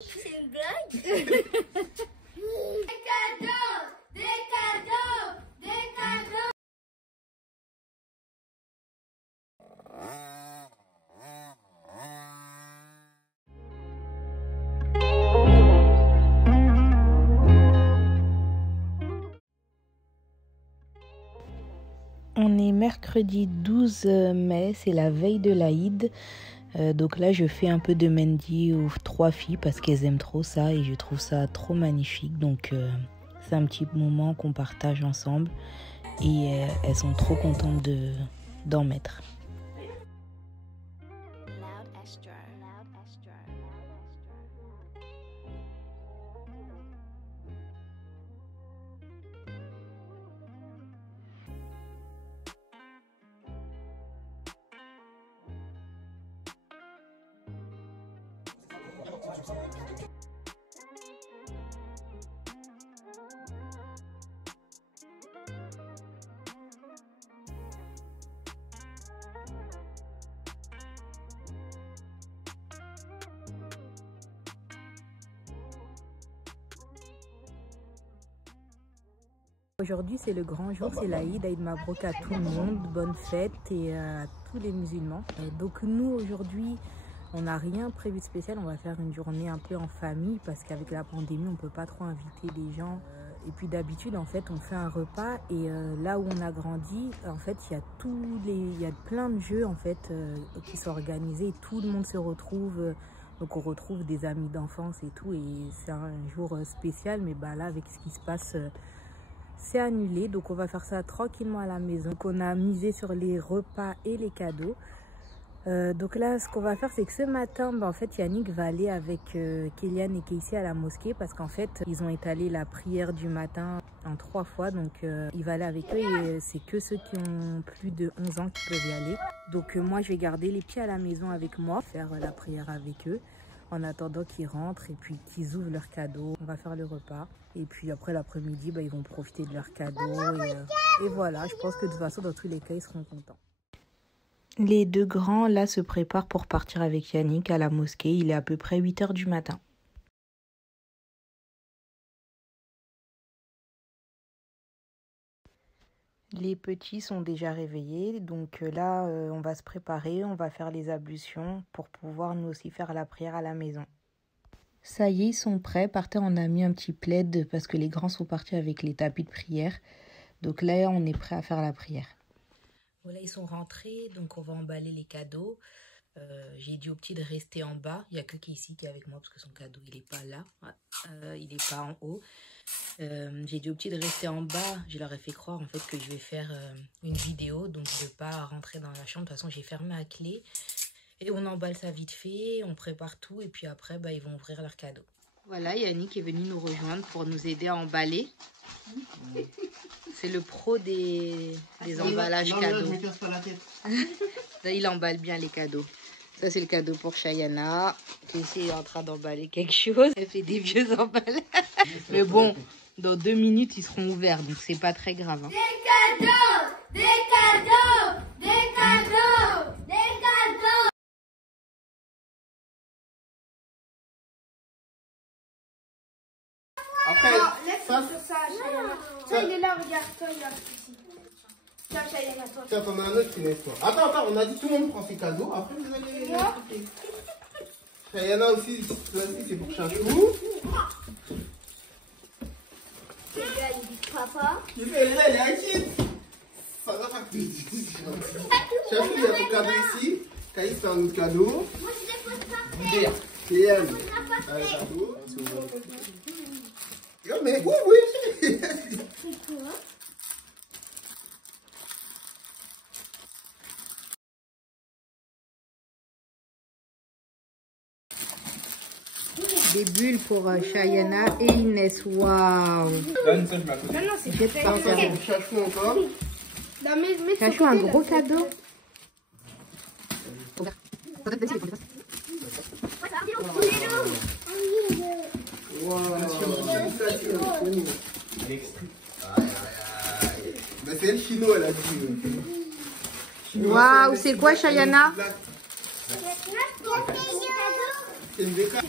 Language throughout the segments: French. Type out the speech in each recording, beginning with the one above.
C'est une blague. Des cadeaux, des cadeaux, des cadeaux. On est mercredi 12 mai, c'est la veille de l'Aïd. Donc là, je fais un peu de mehndi aux 3 filles parce qu'elles aiment trop ça et je trouve ça trop magnifique. Donc c'est un petit moment qu'on partage ensemble et elles sont trop contentes d'en mettre. Aujourd'hui, c'est le grand jour, c'est l'Aïd, Aïd Mabrouk à tout le monde, bonne fête et à tous les musulmans. Donc nous, aujourd'hui, on n'a rien prévu de spécial, on va faire une journée un peu en famille parce qu'avec la pandémie, on ne peut pas trop inviter les gens. Et puis d'habitude, en fait, on fait un repas et là où on a grandi, en fait, il y a plein de jeux en fait qui sont organisés, tout le monde se retrouve. Donc on retrouve des amis d'enfance et tout et c'est un jour spécial, mais bah, là, avec ce qui se passe... c'est annulé, donc on va faire ça tranquillement à la maison. Donc on a misé sur les repas et les cadeaux. Donc là, ce qu'on va faire, c'est que ce matin, en fait, Yannick va aller avec Kéliane et Keisy à la mosquée parce qu'en fait, ils ont étalé la prière du matin en 3 fois. Donc il va aller avec eux et c'est que ceux qui ont plus de 11 ans qui peuvent y aller. Donc moi, je vais garder les petits à la maison avec moi, faire la prière avec eux en attendant qu'ils rentrent et puis qu'ils ouvrent leurs cadeaux. On va faire le repas et puis après l'après-midi, bah, ils vont profiter de leurs cadeaux et voilà, je pense que de toute façon, dans tous les cas, ils seront contents. Les 2 grands, là, se préparent pour partir avec Yannick à la mosquée. Il est à peu près 8 h du matin. Les petits sont déjà réveillés, donc là, on va se préparer, on va faire les ablutions pour pouvoir nous aussi faire la prière à la maison. Ça y est, ils sont prêts. Par terre, on a mis un petit plaid parce que les grands sont partis avec les tapis de prière. Donc là, on est prêt à faire la prière. Voilà, ils sont rentrés, donc on va emballer les cadeaux. J'ai dit aux petits de rester en bas. Il n'y a que Keisy qui est avec moi parce que son cadeau, il n'est pas là. Il n'est pas en haut. J'ai dit aux petits de rester en bas. Je leur ai fait croire en fait que je vais faire une vidéo. Donc de ne pas rentrer dans la chambre. De toute façon, j'ai fermé à clé. Et on emballe ça vite fait. On prépare tout. Et puis après, bah, ils vont ouvrir leurs cadeaux. Voilà, Yannick est venu nous rejoindre pour nous aider à emballer. C'est le pro des emballages cadeaux. Je me casse pas la tête. Là, il emballe bien les cadeaux. Ça, c'est le cadeau pour Shayana. Ici, est en train d'emballer quelque chose. Elle fait des vieux emballages. Mais bon, dans 2 minutes, ils seront ouverts. Donc, c'est pas très grave. Hein. Des cadeaux, des cadeaux, des cadeaux, des cadeaux. Après, non, laisse sur ça, Shayana. Ça, il est là, regarde, toi, il est là. Tiens, Shayana, toi. Tiens, t'en as un autre qui n'est pas. Attends, on a dit tout le monde prend ses cadeaux. Après, vous allez. Shayana aussi, c'est pour Chachou. Le gars, il dit papa. Il est acide. Ça va faire plaisir. Chachou, il y a ton cadeau ici. Caïs, c'est un autre cadeau. Moi, je les pose pas. Boudère. Kéliane, un cadeau. Mais oui. C'est quoi? Des bulles pour Shayana et Inès. Waouh! Non, c'est Chachou encore. Chachou, un gros cadeau. C'est elle chino, elle a dit. Waouh, c'est quoi Shayana? C'est une bécane.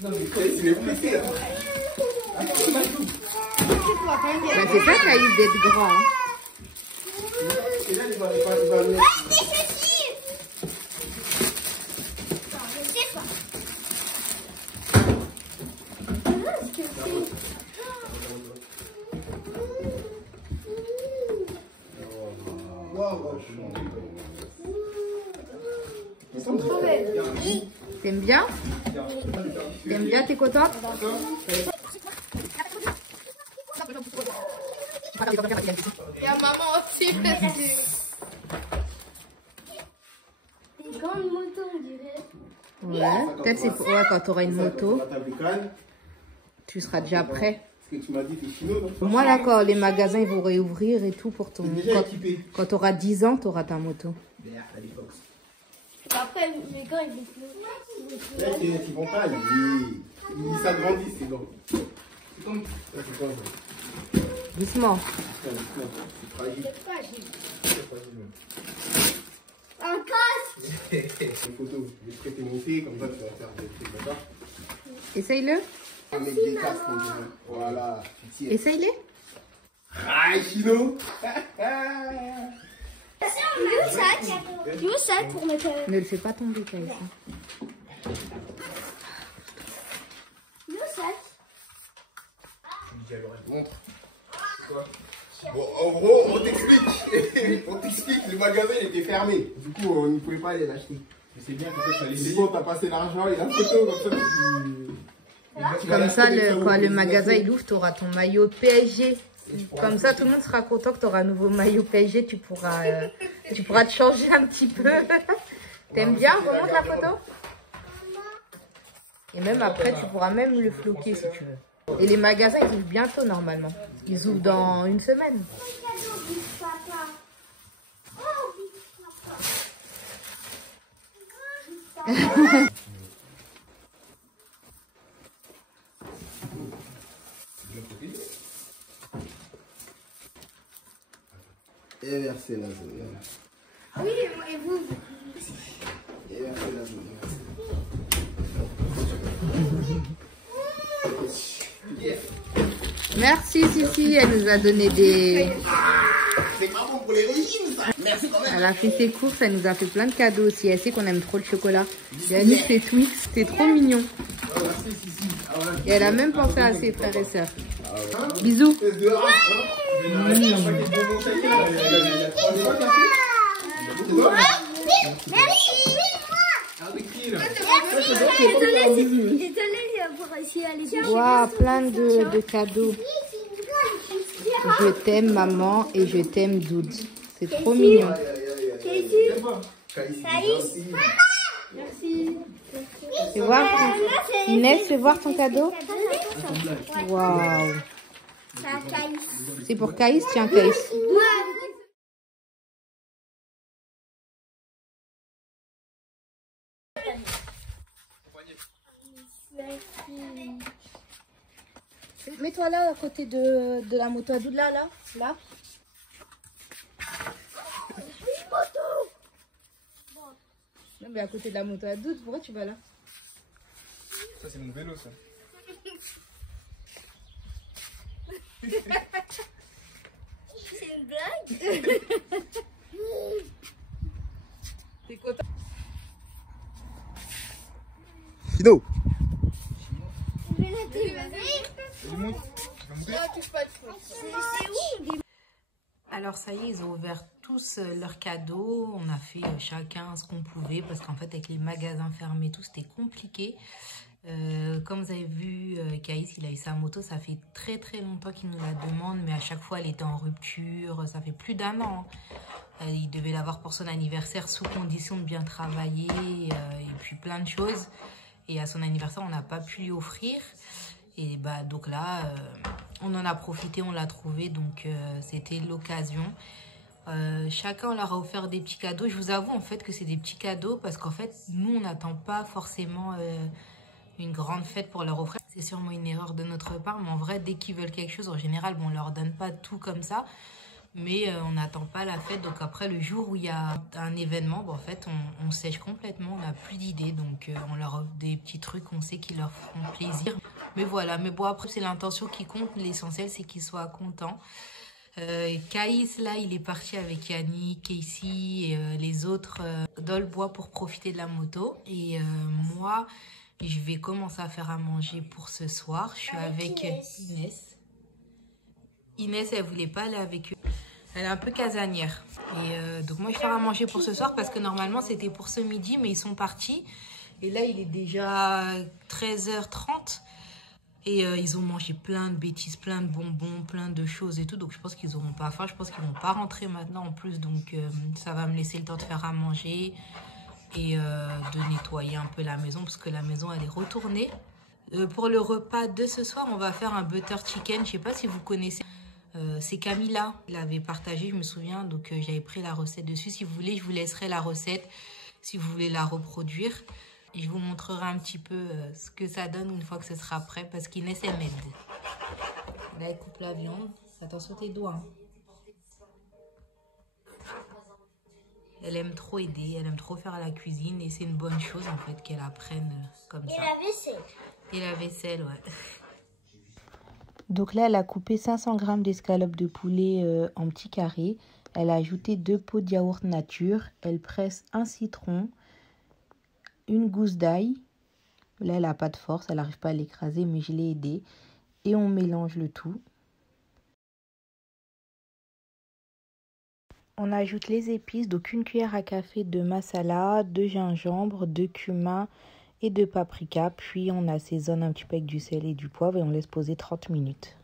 Non, mais Caïs, il est pressé là. Bah, c'est ça, Caïs, d'être grand. Hein. Et là, il va venir. T'aimes bien? T'aimes bien, t'es content? Il y a maman aussi dessus. Des grandes motos, on dirait. Ouais, peut-être c'est pour quand tu auras une moto, tu seras déjà prêt. Parce que tu m'as dit que t'es chino, non? Moi là, quand les magasins ils vont réouvrir et tout pour ton... Déjà équipé. Quand tu auras 10 ans, tu auras ta moto. Après, mais quand ils vont plus. Là, ils vont pas, ils s'agrandissent, c'est bon. C'est comme ça, c'est quoi ça? Doucement. C'est fragile. C'est fragile. Un casse. Les photos, je vais te montrer, comme ça tu vas faire des trucs, d'accord? Essaye-le. Avec des casques, on dirait. Voilà, tu tires. Essaye-le. Ah, chino. Le sac. Le sac pour mettre. Ne le fais pas tomber, Caïs. Le sac. Montre. Quoi? Bon, en gros, on t'explique. On t'explique, le magasin il était fermé. Du coup, on ne pouvait pas aller l'acheter. Mais c'est bien que ça les. Du coup, t'as passé l'argent et la photo comme ça. Comme ça, quand le magasin il ouvre, tu auras ton maillot PSG. Comme ça, tout le monde sera content que tu auras un nouveau maillot PSG. Tu pourras te changer un petit peu. T'aimes bien? Remonte la photo. Et même après, tu pourras même le floquer si tu veux. Et les magasins, ils ouvrent bientôt normalement. Ils ouvrent dans une semaine. Inverser la zone. Oui, et vous? Inverser la zone. Merci Sissi, elle nous a donné des... C'est pas bon pour les régimes, ça. Merci quand même. Elle a fait ses courses, elle nous a fait plein de cadeaux aussi. Elle sait qu'on aime trop le chocolat. Yannick fait Twix, c'est trop mignon. Et elle a même pensé à ses frères et sœurs. Bisous. Waouh, plein de cadeaux. Je t'aime maman et je t'aime Doud. C'est trop mignon. Merci. Fais voir. Inès, fais voir ton cadeau. Waouh. C'est pour Caïs, tiens Caïs. Mets-toi là à côté de la moto à Doud, là. Non mais à côté de la moto à Doud, pourquoi tu vas là? Ça c'est mon vélo ça. C'est une blague? T'es content? Chino. Alors ça y est, ils ont ouvert tous leurs cadeaux. On a fait chacun ce qu'on pouvait parce qu'en fait avec les magasins fermés, tout c'était compliqué. Comme vous avez vu, Caïs, il a eu sa moto. Ça fait très longtemps qu'il nous la demande, mais à chaque fois elle était en rupture. Ça fait plus d'1 an. Il devait l'avoir pour son anniversaire sous condition de bien travailler et puis plein de choses. Et à son anniversaire, on n'a pas pu lui offrir. Et bah donc là, on en a profité, on l'a trouvé. Donc c'était l'occasion. Chacun on leur a offert des petits cadeaux. Je vous avoue en fait que c'est des petits cadeaux parce qu'en fait, nous on n'attend pas forcément une grande fête pour leur offrir. C'est sûrement une erreur de notre part, mais en vrai, dès qu'ils veulent quelque chose, en général, bon, on leur donne pas tout comme ça. Mais on n'attend pas la fête. Donc après, le jour où il y a un événement, en fait, on sèche complètement. On n'a plus d'idées. Donc on leur offre des petits trucs qu'on sait qui leur feront plaisir. Mais voilà. Mais bon, après, c'est l'intention qui compte. L'essentiel, c'est qu'ils soient contents. Caïs, là, il est parti avec Yannick, Casey et les autres dans le bois pour profiter de la moto. Et moi, je vais commencer à faire à manger pour ce soir. Je suis avec Inès. Inès, elle voulait pas aller avec eux. Elle est un peu casanière. Et donc moi, je vais faire à manger pour ce soir parce que normalement, c'était pour ce midi, mais ils sont partis. Et là, il est déjà 13h30. Et ils ont mangé plein de bêtises, plein de bonbons, plein de choses et tout. Donc je pense qu'ils n'auront pas faim. Je pense qu'ils ne vont pas rentrer maintenant en plus. Donc ça va me laisser le temps de faire à manger et de nettoyer un peu la maison parce que la maison, elle est retournée. Pour le repas de ce soir, on va faire un butter chicken. Je ne sais pas si vous connaissez. C'est Camilla qui l'avait partagé, je me souviens. Donc j'avais pris la recette dessus. Si vous voulez, je vous laisserai la recette si vous voulez la reproduire. Et je vous montrerai un petit peu ce que ça donne une fois que ce sera prêt. Parce qu'Inès, elle m'aide. Là, elle coupe la viande. Attention tes doigts. Elle aime trop aider. Elle aime trop faire la cuisine. Et c'est une bonne chose, en fait, qu'elle apprenne comme ça. Et la vaisselle. Et la vaisselle, ouais. Donc là, elle a coupé 500 g d'escalope de poulet en petits carrés. Elle a ajouté 2 pots de yaourt nature. Elle presse un citron. Une gousse d'ail. Là, elle n'a pas de force, elle n'arrive pas à l'écraser, mais je l'ai aidée. Et on mélange le tout. On ajoute les épices, donc 1 cuillère à café de masala, de gingembre, de cumin et de paprika. Puis on assaisonne un petit peu avec du sel et du poivre et on laisse poser 30 minutes.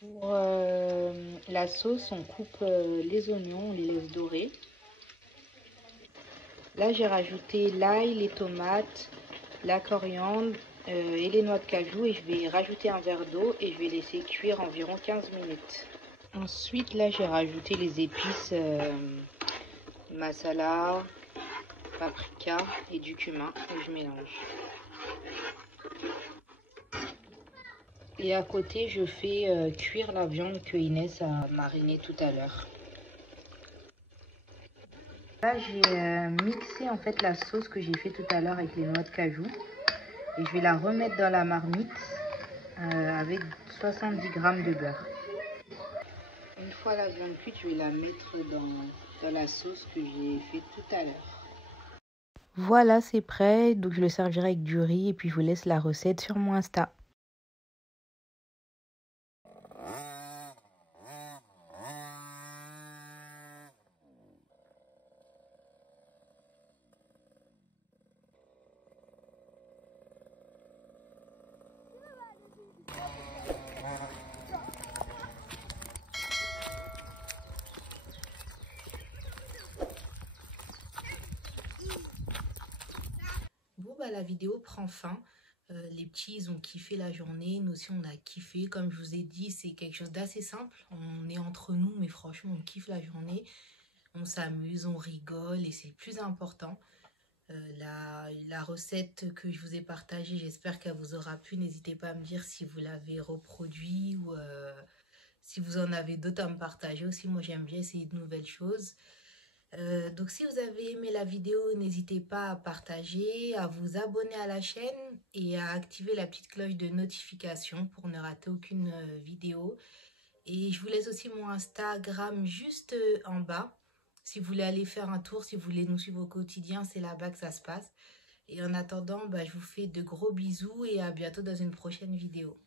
Pour la sauce, on coupe les oignons, on les laisse dorer. Là, j'ai rajouté l'ail, les tomates, la coriandre et les noix de cajou. Et je vais rajouter un verre d'eau et je vais laisser cuire environ 15 minutes. Ensuite, là, j'ai rajouté les épices masala, paprika et du cumin. Et je mélange. Et à côté, je fais cuire la viande que Inès a marinée tout à l'heure. Là, j'ai mixé en fait la sauce que j'ai fait tout à l'heure avec les noix de cajou. Et je vais la remettre dans la marmite avec 70 g de beurre. Une fois la viande cuite, je vais la mettre dans la sauce que j'ai fait tout à l'heure. Voilà, c'est prêt. Donc je le servirai avec du riz et puis je vous laisse la recette sur mon Insta. Bon, bah, la vidéo prend fin. Les petits, ils ont kiffé la journée. Nous aussi, on a kiffé. Comme je vous ai dit, c'est quelque chose d'assez simple. On est entre nous, mais franchement, on kiffe la journée. On s'amuse, on rigole et c'est le plus important. La recette que je vous ai partagée, j'espère qu'elle vous aura plu. N'hésitez pas à me dire si vous l'avez reproduit ou si vous en avez d'autres à me partager aussi. Moi, j'aime bien essayer de nouvelles choses. Donc si vous avez aimé la vidéo, n'hésitez pas à partager, à vous abonner à la chaîne et à activer la petite cloche de notification pour ne rater aucune vidéo. Et je vous laisse aussi mon Instagram juste en bas. Si vous voulez aller faire un tour, si vous voulez nous suivre au quotidien, c'est là-bas que ça se passe. Et en attendant, je vous fais de gros bisous et à bientôt dans une prochaine vidéo.